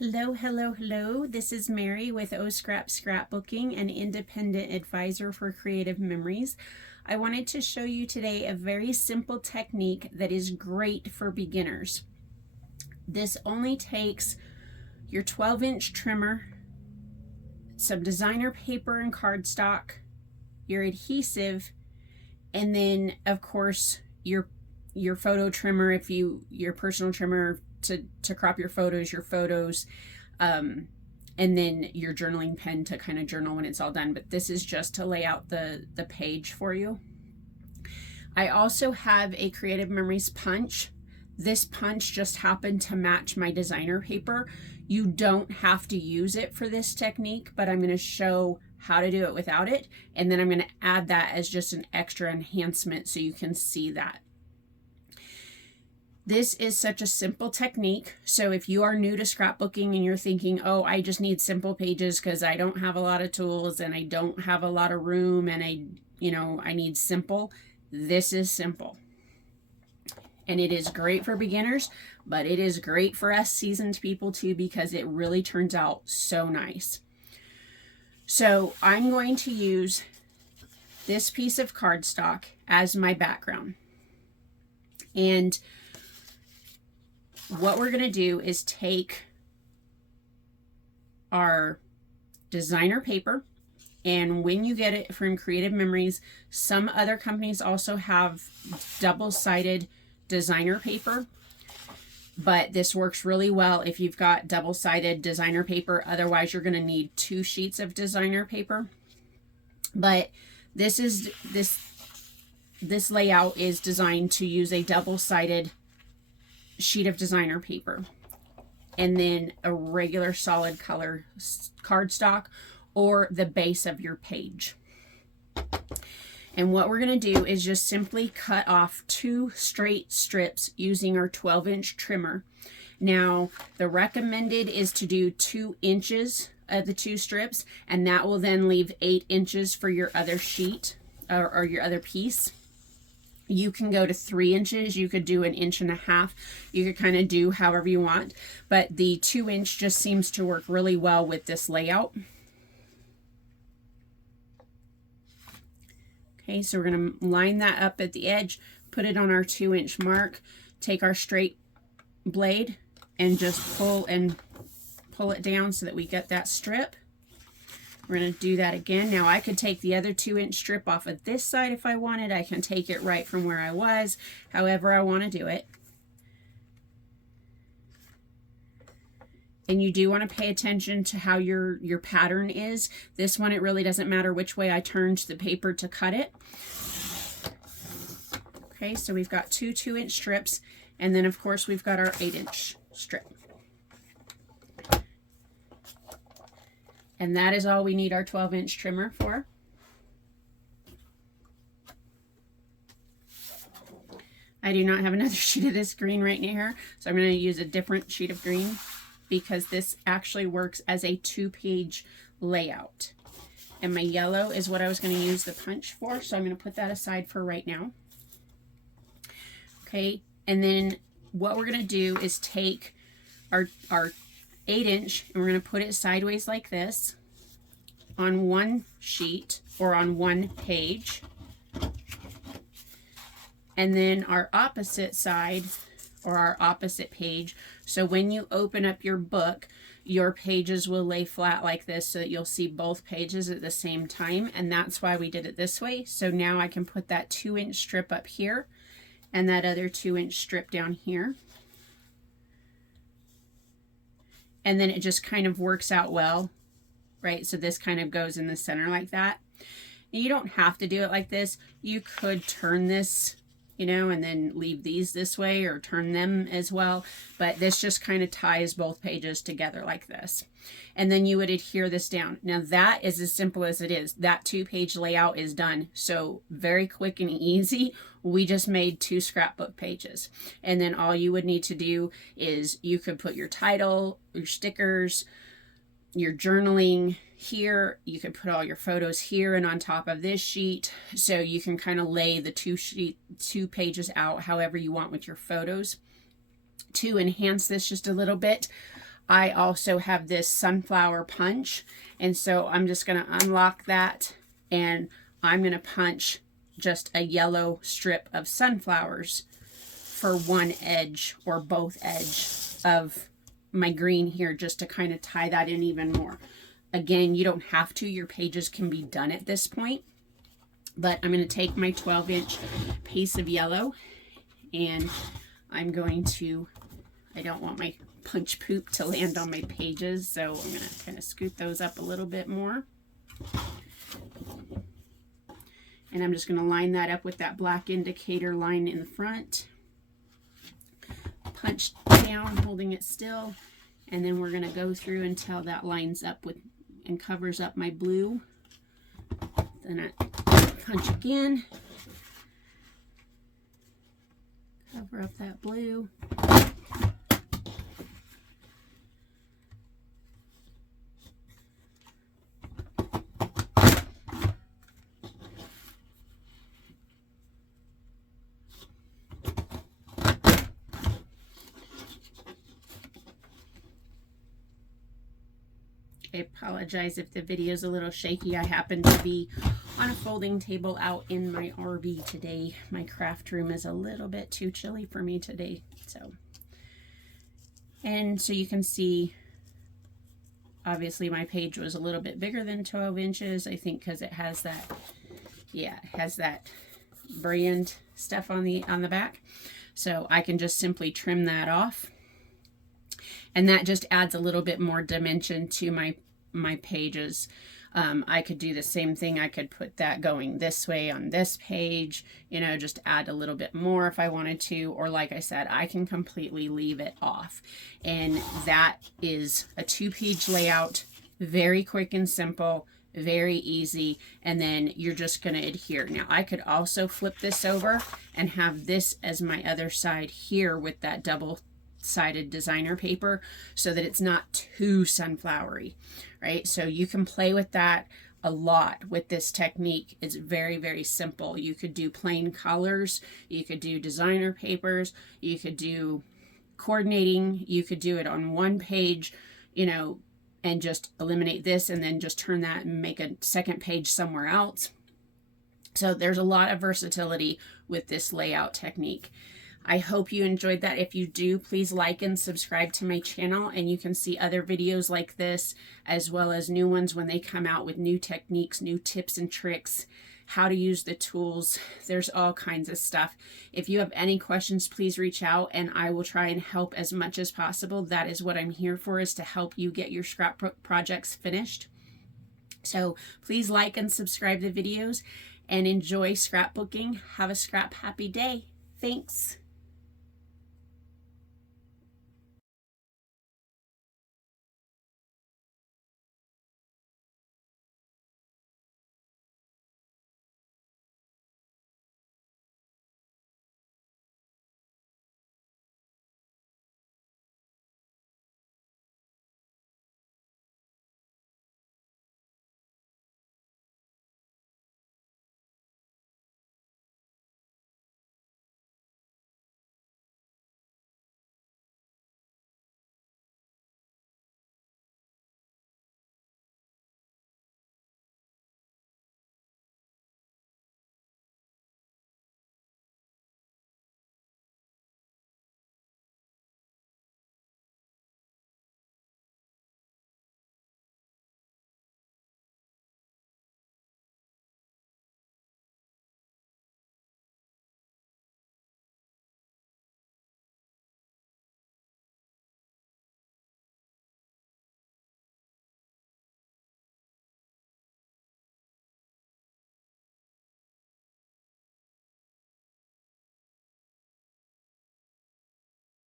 Hello, hello, hello. This is Mary with Scrap Scrapbooking, an independent advisor for creative memories. I wanted to show you today a very simple technique that is great for beginners. This only takes your 12-inch trimmer, some designer paper and cardstock, your adhesive, and then of course your photo trimmer, if your personal trimmer to crop your photos, and then your journaling pen to kind of journal when it's all done. But this is just to lay out the page for you. I also have a Creative Memories punch. This punch just happened to match my designer paper. You don't have to use it for this technique, but I'm going to show how to do it without it, and then I'm going to add that as just an extra enhancement so you can see that. This is such a simple technique, so if you are new to scrapbooking and you're thinking, oh, I just need simple pages because I don't have a lot of tools and I don't have a lot of room and I need simple, this is simple. And it is great for beginners, but it is great for us seasoned people too, because it really turns out so nice. So I'm going to use this piece of cardstock as my background. And what we're going to do is take our designer paper, and when you get it from Creative Memories, some other companies also have double-sided designer paper, but this works really well if you've got double-sided designer paper. Otherwise, you're going to need 2 sheets of designer paper. But this layout is designed to use a double-sided sheet of designer paper, and then a regular solid color cardstock or the base of your page. And what we're going to do is just simply cut off 2 straight strips using our 12-inch trimmer. Now, the recommended is to do 2 inches of the 2 strips, and that will then leave 8 inches for your other sheet or your other piece. You can go to 3 inches. You could do 1.5 inches. You could kind of do however you want, but the 2-inch just seems to work really well with this layout. Okay, so we're going to line that up at the edge, put it on our 2-inch mark, take our straight blade and just pull it down so that we get that strip. We're going to do that again. Now I could take the other 2-inch strip off of this side if I wanted. I can take it right from where I was, however I want to do it. And you do want to pay attention to how your pattern is. This one, it really doesn't matter which way I turned the paper to cut it. Okay, so we've got 2 2-inch strips, and then of course we've got our 8-inch strip. And that is all we need our 12-inch trimmer for. I do not have another sheet of this green right here, so I'm going to use a different sheet of green because this actually works as a 2-page layout. And my yellow is what I was going to use the punch for, so I'm going to put that aside for right now. Okay, and then what we're going to do is take our 8-inch, and we're going to put it sideways like this on one sheet or on one page, and then our opposite side or our opposite page. So when you open up your book, your pages will lay flat like this so that you'll see both pages at the same time, and that's why we did it this way. So now I can put that 2-inch strip up here and that other 2-inch strip down here. And then it just kind of works out well, right? So this kind of goes in the center like that. And you don't have to do it like this. You could turn this, and then leave these this way or turn them as well. But this just kind of ties both pages together like this. And then you would adhere this down. Now that is as simple as it is. That 2-page layout is done. So very quick and easy. We just made 2 scrapbook pages. And then all you would need to do is you could put your title, your stickers, your journaling here. You could put all your photos here and on top of this sheet. So you can kind of lay the 2 pages out however you want with your photos. To enhance this just a little bit, I also have this sunflower punch, and so I'm just going to unlock that, and I'm going to punch just a yellow strip of sunflowers for one edge or both edge of my green here, just to kind of tie that in even more. Again, you don't have to, your pages can be done at this point, but I'm going to take my 12-inch piece of yellow, and I'm going to, I don't want my punch poop to land on my pages, so I'm going to kind of scoot those up a little bit more. And I'm just going to line that up with that black indicator line in the front. Punch down, holding it still, and then we're going to go through until that lines up with and covers up my blue. Then I punch again, cover up that blue. I apologize if the video is a little shaky. I happen to be on a folding table out in my RV today. My craft room is a little bit too chilly for me today. And so you can see, obviously my page was a little bit bigger than 12 inches. I think because it has that, yeah, it has that brand stuff on the back. So I can just simply trim that off. And that just adds a little bit more dimension to my pages. I could do the same thing. I could put that going this way on this page, you know, just add a little bit more if I wanted to, or like I said, I can completely leave it off. And that is a 2-page layout, very quick and simple, very easy, and then you're just going to adhere. Now I could also flip this over and have this as my other side here with that double-sided designer paper so that it's not too sunflowery, right? So you can play with that a lot with this technique. It's very, very simple. You could do plain colors, you could do designer papers, you could do coordinating, you could do it on one page, you know, and just eliminate this and then just turn that and make a second page somewhere else. So there's a lot of versatility with this layout technique. I hope you enjoyed that. If you do, please like and subscribe to my channel, and you can see other videos like this as well as new ones when they come out with new techniques, new tips and tricks, how to use the tools. There's all kinds of stuff. If you have any questions, please reach out and I will try and help as much as possible. That is what I'm here for, is to help you get your scrapbook projects finished. So please like and subscribe the videos and enjoy scrapbooking. Have a scrap happy day. Thanks.